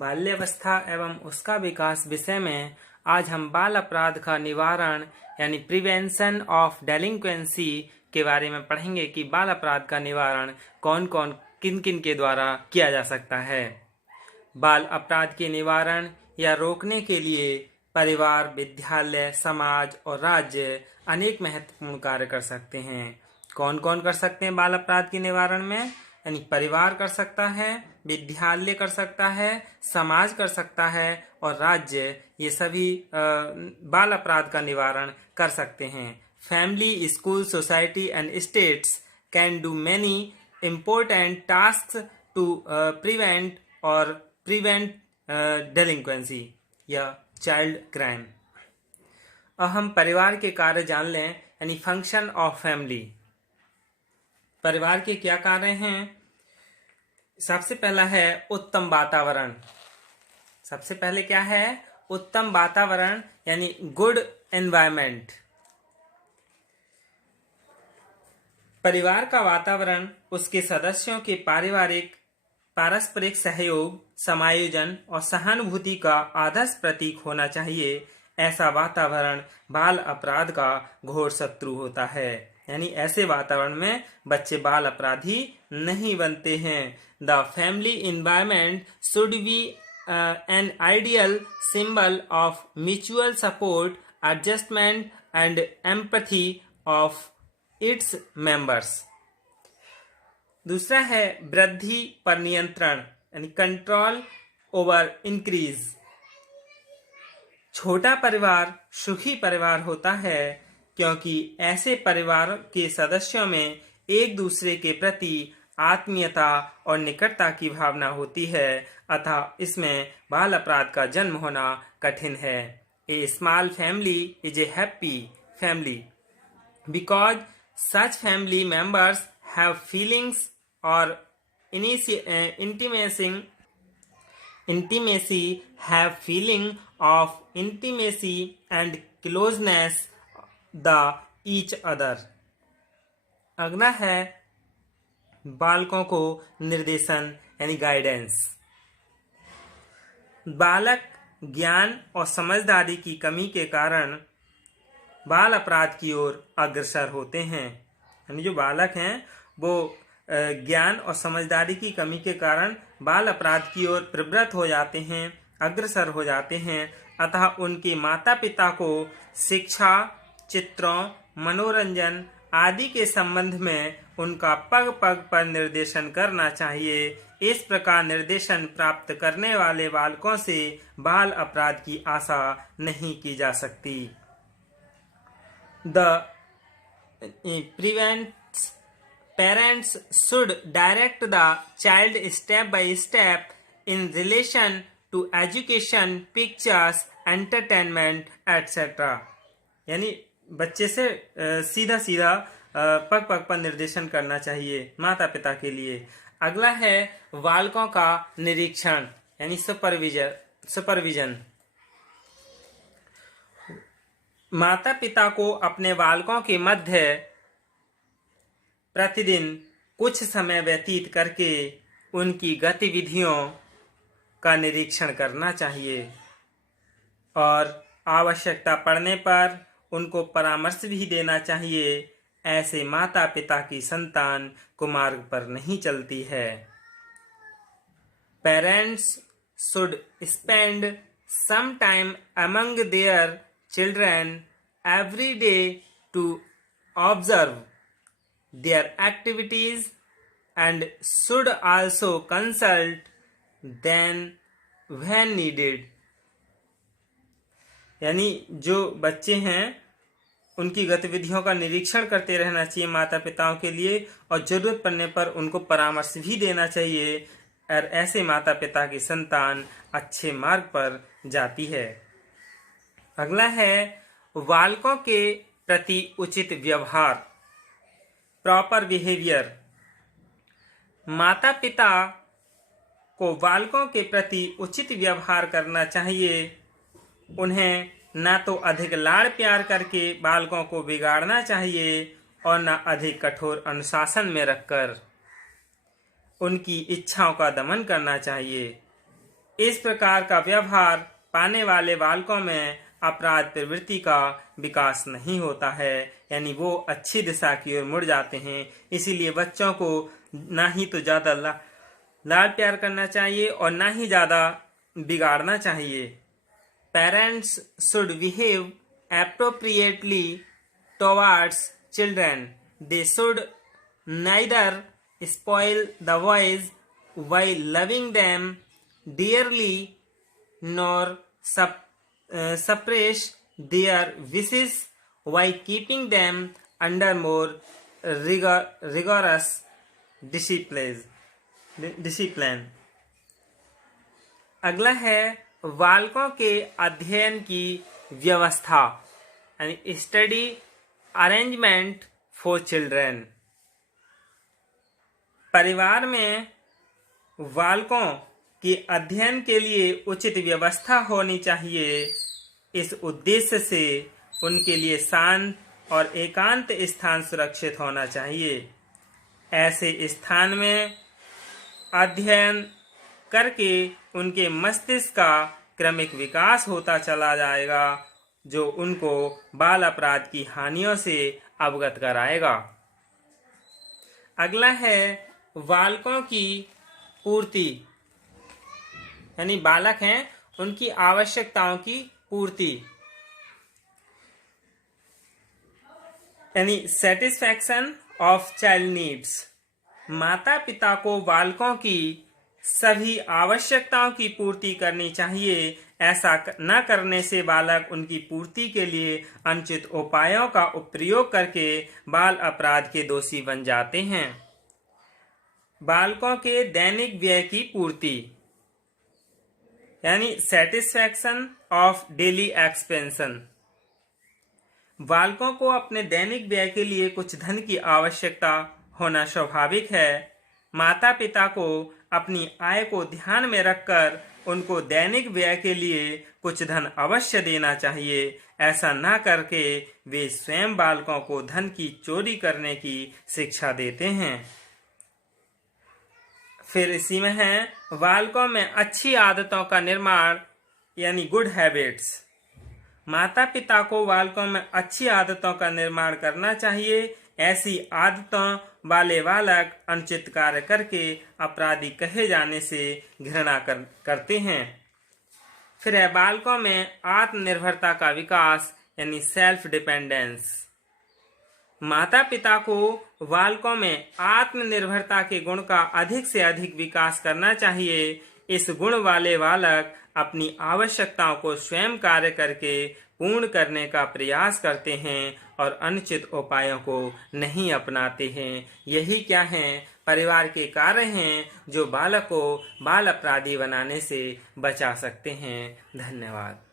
बाल्यावस्था एवं उसका विकास विषय में आज हम बाल अपराध का निवारण यानी प्रिवेंशन ऑफ डेलिंक्वेंसी के बारे में पढ़ेंगे कि बाल अपराध का निवारण कौन कौन किन किन के द्वारा किया जा सकता है। बाल अपराध के निवारण या रोकने के लिए परिवार, विद्यालय, समाज और राज्य अनेक महत्वपूर्ण कार्य कर सकते हैं। कौन कौन कर सकते हैं बाल अपराध के निवारण में? यानी परिवार कर सकता है, विद्यालय कर सकता है, समाज कर सकता है और राज्य, ये सभी बाल अपराध का निवारण कर सकते हैं। Family, school, society and states can do many important tasks to prevent delinquency या चाइल्ड क्राइम। अब हम परिवार के कार्य जान लें, यानी फंक्शन ऑफ फैमिली। परिवार के क्या कार्य हैं? सबसे पहला है उत्तम वातावरण। सबसे पहले क्या है? उत्तम वातावरण यानी गुड एनवायरनमेंट। परिवार का वातावरण उसके सदस्यों के पारस्परिक सहयोग, समायोजन और सहानुभूति का आदर्श प्रतीक होना चाहिए। ऐसा वातावरण बाल अपराध का घोर शत्रु होता है। यानी ऐसे वातावरण में बच्चे बाल अपराधी नहीं बनते हैं। The family environment should be an ideal symbol of mutual support, adjustment and empathy of its members. दूसरा है वृद्धि पर नियंत्रण यानी कंट्रोल ओवर इंक्रीज। छोटा परिवार सुखी परिवार होता है क्योंकि ऐसे परिवार के सदस्यों में एक दूसरे के प्रति आत्मीयता और निकटता की भावना होती है, अतः इसमें बाल अपराध का जन्म होना कठिन है। A small family is a happy family because such family members have feelings or intimacy have feeling of intimacy and closeness the each other। अगला है बालकों को निर्देशन यानी गाइडेंस। बालक ज्ञान और समझदारी की कमी के कारण बाल अपराध की ओर अग्रसर होते हैं। यानी जो बालक हैं वो ज्ञान और समझदारी की कमी के कारण बाल अपराध की ओर प्रवृत्त हो जाते हैं, अग्रसर हो जाते हैं। अतः उनके माता पिता को शिक्षा, चित्रों, मनोरंजन आदि के संबंध में उनका पग पग पर निर्देशन करना चाहिए। इस प्रकार निर्देशन प्राप्त करने वाले बालकों से बाल अपराध की आशा नहीं की जा सकती। The parents should direct the child step by step in relation to education, pictures, entertainment, etc. यानी बच्चे से सीधा सीधा पग पग पर निर्देशन करना चाहिए माता पिता के लिए। अगला है बालकों का निरीक्षण यानी सुपरविजन। माता पिता को अपने बालकों के मध्य प्रतिदिन कुछ समय व्यतीत करके उनकी गतिविधियों का निरीक्षण करना चाहिए और आवश्यकता पड़ने पर उनको परामर्श भी देना चाहिए। ऐसे माता पिता की संतान कुमार्ग पर नहीं चलती है। Parents should spend some time among their children every day to observe their activities and should also consult them when needed। यानी जो बच्चे हैं उनकी गतिविधियों का निरीक्षण करते रहना चाहिए माता पिताओं के लिए और जरूरत पड़ने पर उनको परामर्श भी देना चाहिए और ऐसे माता पिता की संतान अच्छे मार्ग पर जाती है। अगला है बालकों के प्रति उचित व्यवहार, प्रॉपर बिहेवियर। माता पिता को बालकों के प्रति उचित व्यवहार करना चाहिए। उन्हें न तो अधिक लाड़ प्यार करके बालकों को बिगाड़ना चाहिए और न अधिक कठोर अनुशासन में रखकर उनकी इच्छाओं का दमन करना चाहिए। इस प्रकार का व्यवहार पाने वाले बालकों में अपराध प्रवृत्ति का विकास नहीं होता है, यानी वो अच्छी दिशा की ओर मुड़ जाते हैं। इसीलिए बच्चों को ना ही तो ज्यादा लाड प्यार करना चाहिए और ना ही ज्यादा बिगाड़ना चाहिए। Parents should behave appropriately towards children. They should neither spoil the boys while loving them dearly nor suppress their wishes while keeping them under more rigorous discipline. अगला है बालकों के अध्ययन की व्यवस्था, यानी स्टडी अरेंजमेंट फॉर चिल्ड्रन। परिवार में बालकों के अध्ययन के लिए उचित व्यवस्था होनी चाहिए। इस उद्देश्य से उनके लिए शांत और एकांत स्थान सुरक्षित होना चाहिए। ऐसे स्थान में अध्ययन करके उनके मस्तिष्क का क्रमिक विकास होता चला जाएगा, जो उनको बाल अपराध की हानियों से अवगत कराएगा। अगला है बालकों की पूर्ति, यानी बालक हैं उनकी आवश्यकताओं की पूर्ति, यानी सेटिस्फैक्शन ऑफ चाइल्ड नीड्स। माता पिता को बालकों की सभी आवश्यकताओं की पूर्ति करनी चाहिए। ऐसा न करने से बालक उनकी पूर्ति के लिए अनुचित उपायों का उपयोग करके बाल अपराध के दोषी बन जाते हैं। बालकों के दैनिक व्यय की पूर्ति, यानी सेटिस्फैक्शन ऑफ डेली एक्सपेंशन। बालकों को अपने दैनिक व्यय के लिए कुछ धन की आवश्यकता होना स्वाभाविक है। माता पिता को अपनी आय को ध्यान में रखकर उनको दैनिक व्यय के लिए कुछ धन अवश्य देना चाहिए। ऐसा न करके वे स्वयं बालकों को धन की चोरी करने की शिक्षा देते हैं। फिर इसी में है बालकों में अच्छी आदतों का निर्माण, यानी गुड हैबिट्स। माता पिता को बालकों में अच्छी आदतों का निर्माण करना चाहिए। ऐसी आदतों वाले बालक अनुचित कार्य करके अपराधी कहे जाने से घृणा करते हैं। फिर है बालकों में आत्मनिर्भरता का विकास, यानी सेल्फ डिपेंडेंस। माता पिता को बालकों में आत्मनिर्भरता के गुण का अधिक से अधिक विकास करना चाहिए। इस गुण वाले बालक अपनी आवश्यकताओं को स्वयं कार्य करके पूर्ण करने का प्रयास करते हैं और अनुचित उपायों को नहीं अपनाते हैं। यही क्या है, परिवार के कार्य हैं जो बालक को बाल अपराधी बनाने से बचा सकते हैं। धन्यवाद।